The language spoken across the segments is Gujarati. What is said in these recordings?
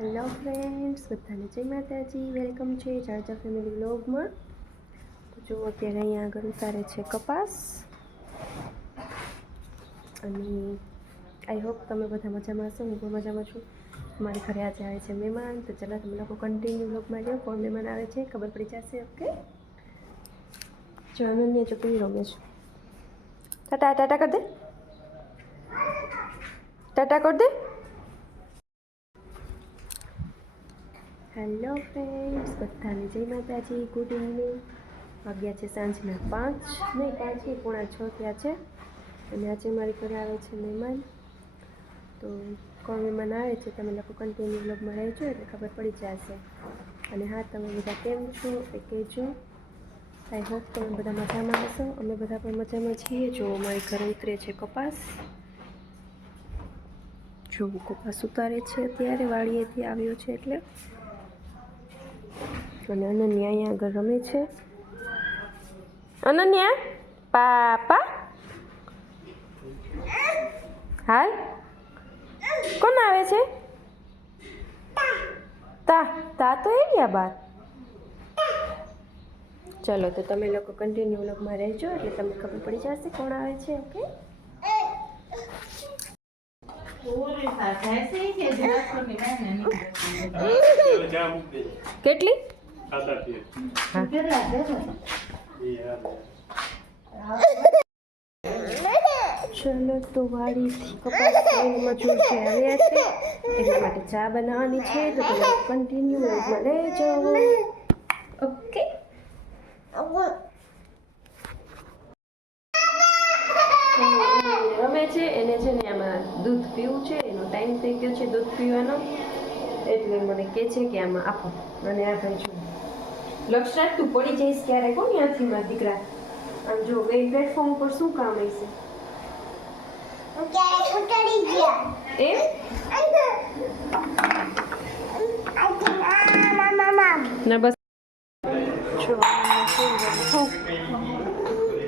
હેલો ફ્રેન્ડ્સ બધાને જય માતાજી. વેલકમ છે જાડજા ફેમિલી વ્લોગમાં તો જો અત્યારે અહીંયા આગળ ઉતારે છે કપાસ. અને આઈ હોપ તમે બધા મજામાં હશો, હું પણ મજામાં છું. મારી ઘરે આજે આવે છે મહેમાન, તો ચાલો તમે લોકો કન્ટિન્યુ વ્લોગમાં જાઓ, કોણ મહેમાન આવે છે, ખબર પડી જશે ઓકે જો અનન્ય ચોકડી રમે છે. ટાટા ટાટા કર દે. ટાટા કર દે. હેલો ફ્રેન્ડ્સ, બધાને જય માતાજી, ગુડ ઇવનિંગ. વાગ્યા છે સાંજના પાંચ, નહીં પાંચ નહીં, પોણા છ થયા છે. અને આજે મારી ઘરે આવે છે મહેમાન. તો કોણ મહેમાન આવે છે તમે લોકો કન્ટિન્યુ બ્લોગમાં રહેજો, એટલે ખબર પડી જશે. અને હા, તમે બધા કેમ છો? એ કહેજો. આઈ હોપ તમે બધા મજામાં હશો. અમે બધા પણ મજામાં છીએ. જો મારી ઘરે ઉતરે છે કપાસ. જો, કપાસ ઉતારે છે. અત્યારે વાડીએથી આવ્યો છે એટલે અને અનન્યા અહીંયા આગળ રમે છે. અનન્યા પાપા? હાલ? કોણ આવે છે? તા તા તો એ ગયા બાર? ચલો તો તમે લોકો કન્ટિન્યુ વ્લોગમાં રહેજો એટલે તમને ખબર પડી જશે કોણ આવે છે ઓકે કેટલી? ચલો તો વાડીથી કપાસ મજૂર છે આવ્યા છે એટલા માટે ચા બનાવવાની છે, તો તમે કન્ટિન્યુ મળે રહેજો ઓકે રમે છે, એને છે ને આમાં દૂધ પીવું છે, એનો ટાઈમ થઈ ગયો છે દૂધ પીવાનો. એટલે મને કહે છે કે આમાં આપો. અને આ ભાઈ જો લક્ષરાજ તું પડી જઈશ ક્યારે કોની ત્યાંથી મારા દીકરા. આમ જો એ પ્લેટફોર્મ પર શું કામ હશે? એમ? ના બસ.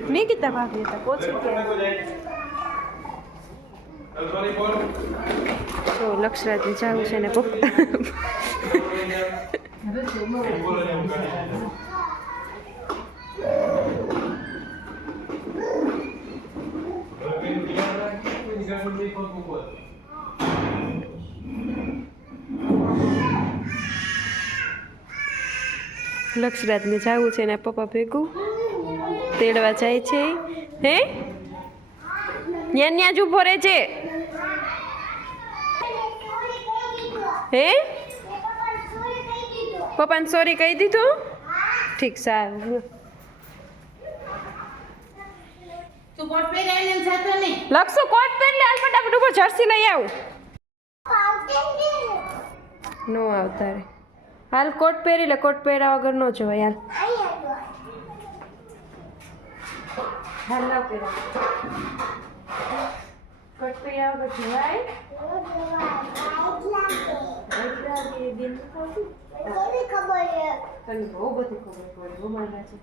મેં કીધા ભાગ લેતા પહોંચી ગયા. જો લક્ષરાજને જાવું છે ને પપ્પા લક્ષરાજને જાવું છે ને પપ્પા ભેગું તેડવા જાય છે હે ન્યા ન્યા જ ઊભો રહે છે. હે? પપ્પાને સોરી કહી દીધું? ઠીક સારું. તું કોટ પહેર લે ફટાફટ ઉપર જર્સી લઈ આવું. નો આવતા રે. હાલ કોટ પહેરી લે કોટ પહેર્યા વગર નો જવાય હાલ. હાલ ના પહેરા કોટ પહેર્યા વગર જવાય તને બહુ બધું ખબર પડે બહુ મારા છે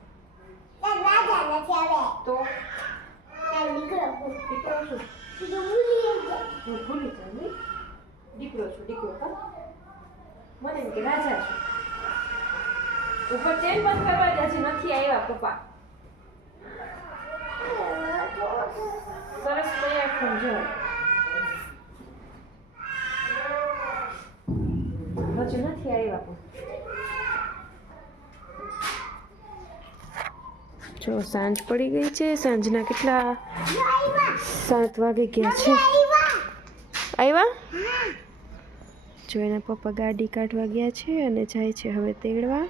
તો દીકરો છું હું ભૂલી જાઉં દીકરો છું. દીકરો કર મને એમ કે રાજા છું. ઉપર ચેન બંધ કરવા દે છે નથી આવ્યા પપ્પા. તૈયાર જો હજુ નથી આવ્યા જો, સાંજ પડી ગઈ છે. સાંજના કેટલા સાત વાગે ગયા છે. આવ્યા જો, એના પપ્પા ગાડી કાઢવા ગયા છે અને જાય છે હવે તેડવા.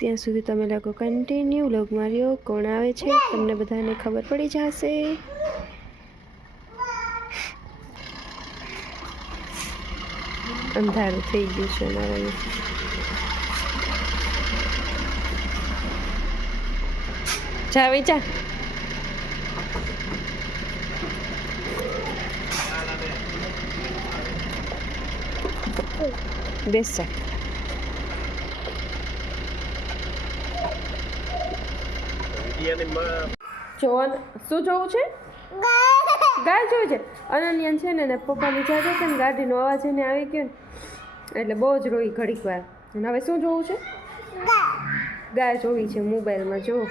ત્યાં સુધી તમે લોકો કન્ટિન્યુ લોગ માર્યો. કોણ આવે છે? તમને બધાને ખબર પડી જશે. અંધારું થઈ ગયું છે અમારે જા વિચાર બેસ જા જોવાનું, શું જોવું છે? ગાય જોઈ છે. અનન્યન છે ને પપ્પા જાતે છે ને, ગાડીનો અવાજ એને આવી ગયો ને, એટલે બહુ જ રોઈ ઘડીક વાર. અને હવે શું જોવું છે? ગાય જોવી છે મોબાઈલમાં જો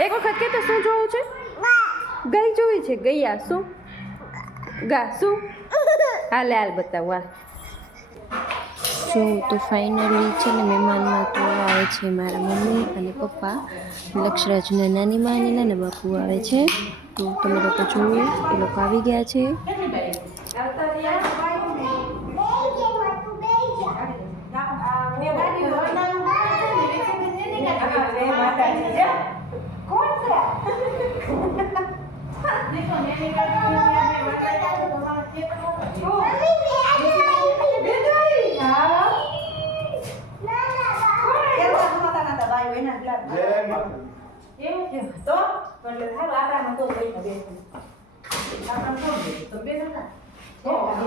એક વખત કે તો શું જોવું છે? ગાય જોવી છે, ગયા, શું? ગા, શું? હાલે, હાલ બતાવું, હાલ. જો તો ફાઇનલી છે ને મહેમાનમાં તો આવે છે મારા મમ્મી અને પપ્પા. લક્ષરાજના નાની મા અને નાના બાપુ આવે છે. તો તમે લોકો જોયું, એ લોકો આવી ગયા છે. Oh,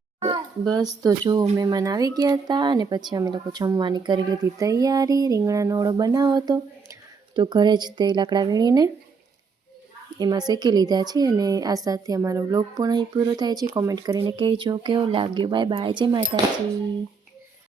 બસ તો જો મહેમાન આવી ગયા હતા અને પછી અમે લોકો જમવાની કરી લીધી તૈયારી રીંગણાનો ઓળો બનાવો હતો. તો ઘરે જ તે લાકડા વીણીને એમાં શેકી લીધા છે અને આ સાથે અમારો વ્લોગ પણ અહીં પૂરો થાય છે. કોમેન્ટ કરીને કહેજો. કેવો લાગ્યો? બાય બાય જય માતાજી.